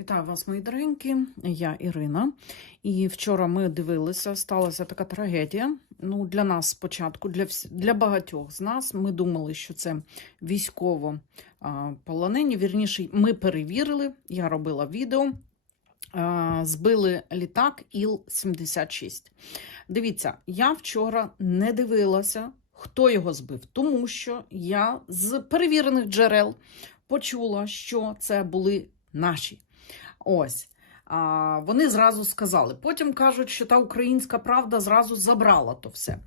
Вітаю вас, мої дорогенькі. Я Ірина. І вчора ми дивилися, сталася така трагедія. Ну, для нас спочатку, для вс... для багатьох з нас, ми думали, що це військово а, полонені. Вірніше, ми перевірили, я робила відео. а, Збили літак Іл-76. Дивіться, я вчора не дивилася, хто його збив, тому що я з перевірених джерел почула, що це були наші. Ось. А, вони зразу сказали. Потім кажуть, що та українська правда зразу забрала то все.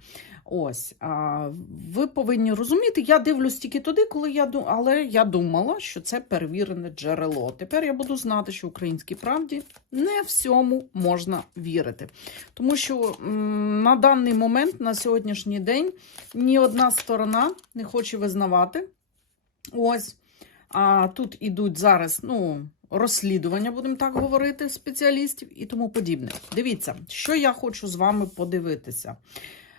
Ось. А, ви повинні розуміти, я дивлюсь тільки туди, коли я але я думала, що це перевірене джерело. Тепер я буду знати, що українській правді не всьому можна вірити. Тому що на даний момент, на сьогоднішній день, ні одна сторона не хоче визнавати. Ось. А тут ідуть зараз, ну, розслідування, будемо так говорити, спеціалістів і тому подібне. Дивіться, що я хочу з вами подивитися.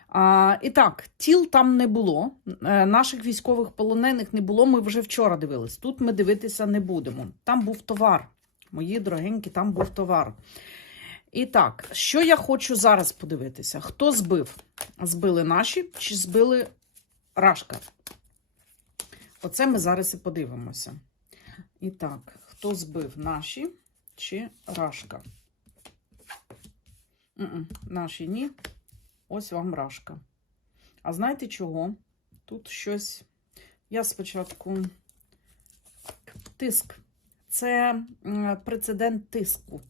А, і так, тіл там не було, е, наших військових полонених не було. Ми вже вчора дивились. Тут ми дивитися не будемо. Там був товар. Мої дорогенькі, там був товар. І так, що я хочу зараз подивитися? Хто збив? Збили наші чи збили Рашка? Оце ми зараз і подивимося. І так, хто збив наші чи Рашка? М-м, Наші ні. Ось вам Рашка. А знаєте чого? Тут щось. Я спочатку. Тиск. Це прецедент тиску.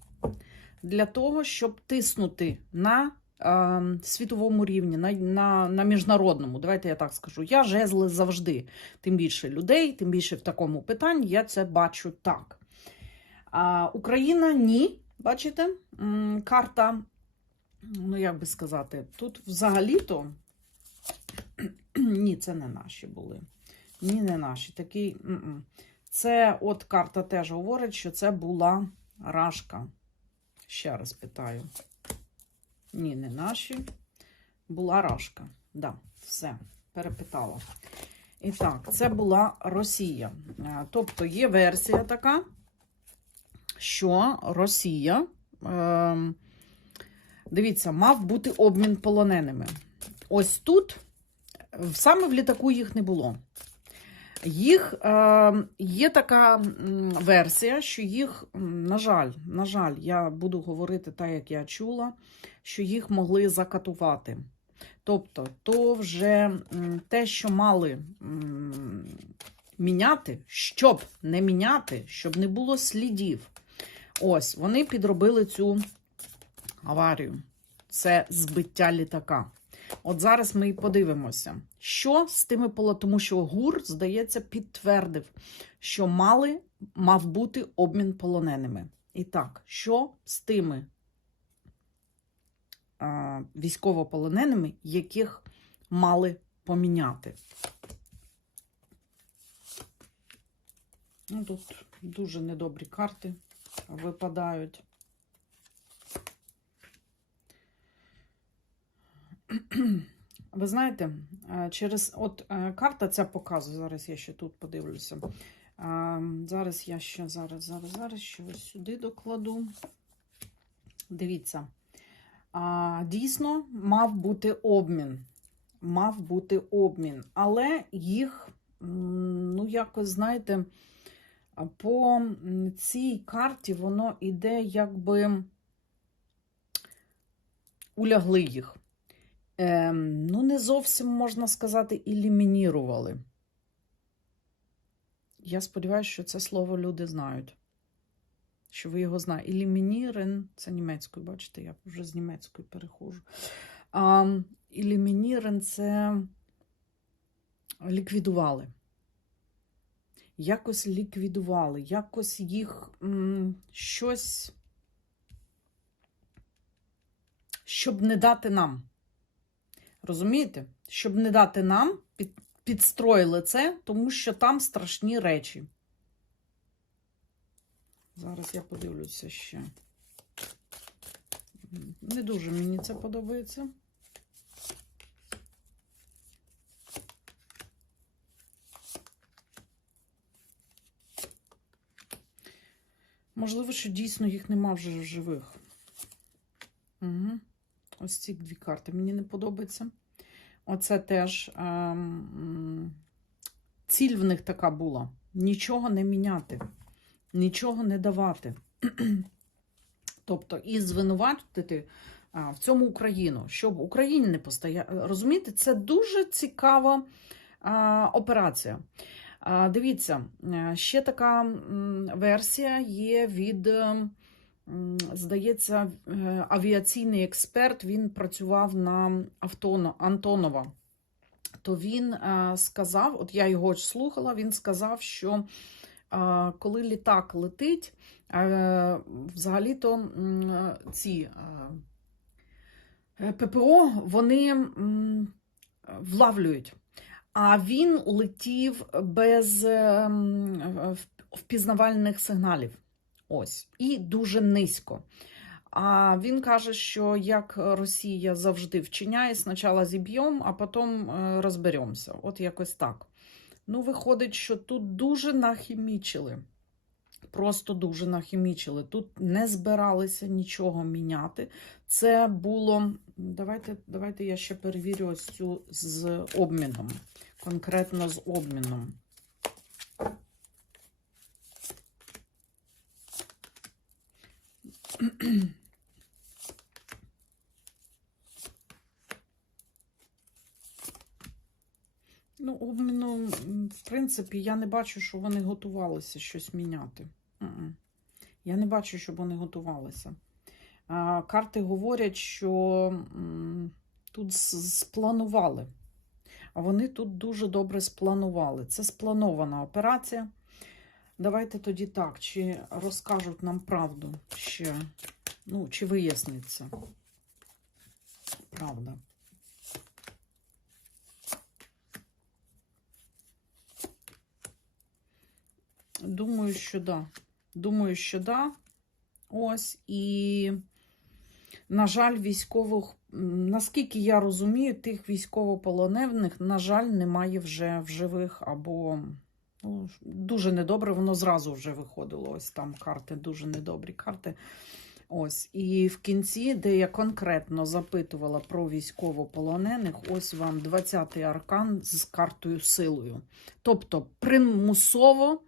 Для того, щоб тиснути на е, світовому рівні, на, на, на міжнародному. Давайте я так скажу. Я жезли завжди. Тим більше людей, тим більше в такому питанні я це бачу так. Україна ні. Бачите? Карта, ну як би сказати, тут взагалі-то ні, це не наші були. Ні, не наші. Такий. Це от карта теж говорить, що це була рашка. Ще раз питаю. Ні, не наші. Була рашка. Да, все, перепитала. І так, це була Росія. Е, Тобто є версія така, що Росія, е, дивіться, мав бути обмін полоненими. Ось тут, саме в літаку їх не було. Їх е, є така версія, що їх, на жаль, на жаль, я буду говорити так, як я чула, що їх могли закатувати. Тобто, то вже те, що мали міняти, щоб не міняти, щоб не було слідів. Ось, вони підробили цю аварію. Це збиття літака. От зараз ми і подивимося, що з тими поло, тому що ГУР, здається, підтвердив, що мали, мав бути обмін полоненими. І так, що з тими а, військовополоненими, яких мали поміняти? Ну, тут дуже недобрі карти випадають. Ви знаєте, е, через от е, карта ця показує. Зараз я ще тут подивлюся. Зараз я ще зараз, зараз, зараз ще ось сюди докладу. Дивіться. Дійсно, мав бути обмін. Мав бути обмін, але їх, ну, якось, знаєте, по цій карті воно іде, якби улягли їх. Ем, ну, не зовсім можна сказати, елімінірували. Я сподіваюся, що це слово люди знають. Що ви його знаєте. Елімінірен, це німецькою, бачите, я вже з німецької перехожу. Елімінірен це ліквідували. Якось ліквідували, якось їх м, щось, щоб не дати нам. Розумієте? Щоб не дати нам, під, підстроїли це, тому що там страшні речі. Зараз я подивлюся ще. Не дуже мені це подобається. Можливо, що дійсно їх нема вже в живих. Угу. Ось ці дві карти мені не подобаються. Оце теж ем, ціль в них така була: нічого не міняти, нічого не давати. Тобто, і звинуватити в цьому Україну, щоб Україні не постояти. Розумієте, це дуже цікава операція. Дивіться, е, ще така версія є від, е, здається, е, авіаційний експерт. Він працював на Антонова. То він е, сказав: от я його слухала, він сказав, що коли літак летить, взагалі-то ці ППО вони влавлюють. А він летів без ем, впізнавальних сигналів. Ось. І дуже низько. А він каже, що як Росія завжди вчиняє, спочатку зіб'ємо, а потім е, розберемося. От якось так. Ну, виходить, що тут дуже нахімічили. Просто дуже нахімічили. Тут не збиралися нічого міняти. Це було. Давайте, давайте я ще перевірю ось цю з обміном. Конкретно з обміном. Ну, обміну, в принципі, я не бачу, що вони готувалися щось міняти. Я не бачу, щоб вони готувалися. Карти говорять, що тут спланували. А вони тут дуже добре спланували. Це спланована операція. Давайте тоді так, чи розкажуть нам правду ще, ну, чи виясниться правда. Думаю, що да. Думаю, що да. Ось. І, на жаль, військових, наскільки я розумію, тих військовополонених, на жаль, немає вже в живих або ну, дуже недобре, воно зразу вже виходило. Ось там карти, дуже недобрі карти. Ось. І в кінці, де я конкретно запитувала про військовополонених, ось вам 20-й аркан з картою силою. Тобто примусово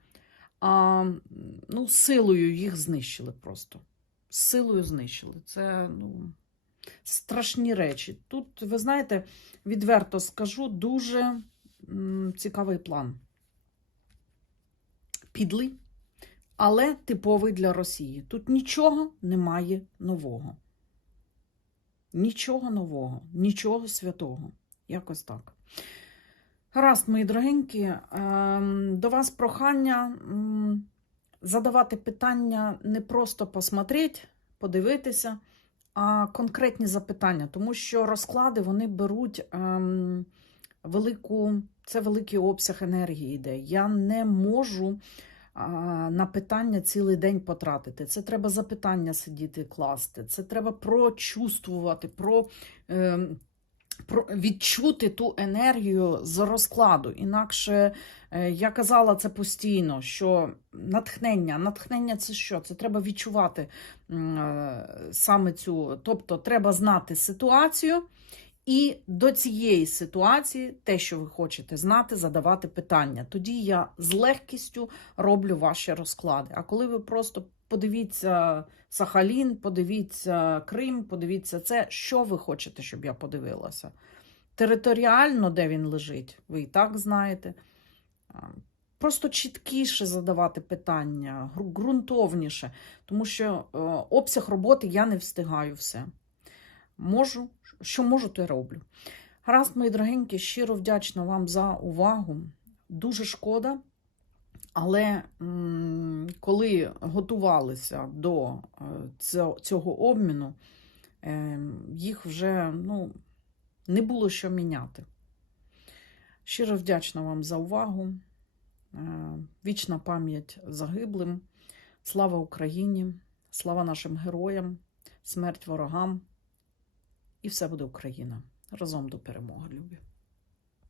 а, ну, силою їх знищили просто. Силою знищили. Це ну, страшні речі. Тут, ви знаєте, відверто скажу, дуже м, цікавий план. Підлий, але типовий для Росії. Тут нічого немає нового. Нічого нового, нічого святого. Якось так. Гаразд, мої дорогенькі, ем, до вас прохання задавати питання не просто посмотреть, подивитися, а конкретні запитання, тому що розклади вони беруть ем, велику, це великий обсяг енергії йде. Я не можу на питання цілий день потратити. Це треба запитання сидіти класти, це треба прочувствувати, про. Відчути ту енергію з розкладу. Інакше е, я казала це постійно, що натхнення, натхнення це що? Це треба відчувати е, саме цю, тобто треба знати ситуацію. І до цієї ситуації, те, що ви хочете знати, задавати питання. Тоді я з легкістю роблю ваші розклади. А коли ви просто подивіться Сахалін, подивіться Крим, подивіться це, що ви хочете, щоб я подивилася? Територіально, де він лежить, ви і так знаєте. Просто чіткіше задавати питання, ґрунтовніше, тому що е, обсяг роботи я не встигаю все. Можу, що можу, то й роблю. Гаразд, мої дорогенькі, щиро вдячна вам за увагу. Дуже шкода. Але коли готувалися до е, цього, обміну, е, їх вже ну, не було що міняти. Щиро вдячна вам за увагу. Е, Вічна пам'ять загиблим. Слава Україні! Слава нашим героям, смерть ворогам. І все буде Україна. Разом до перемоги, любі.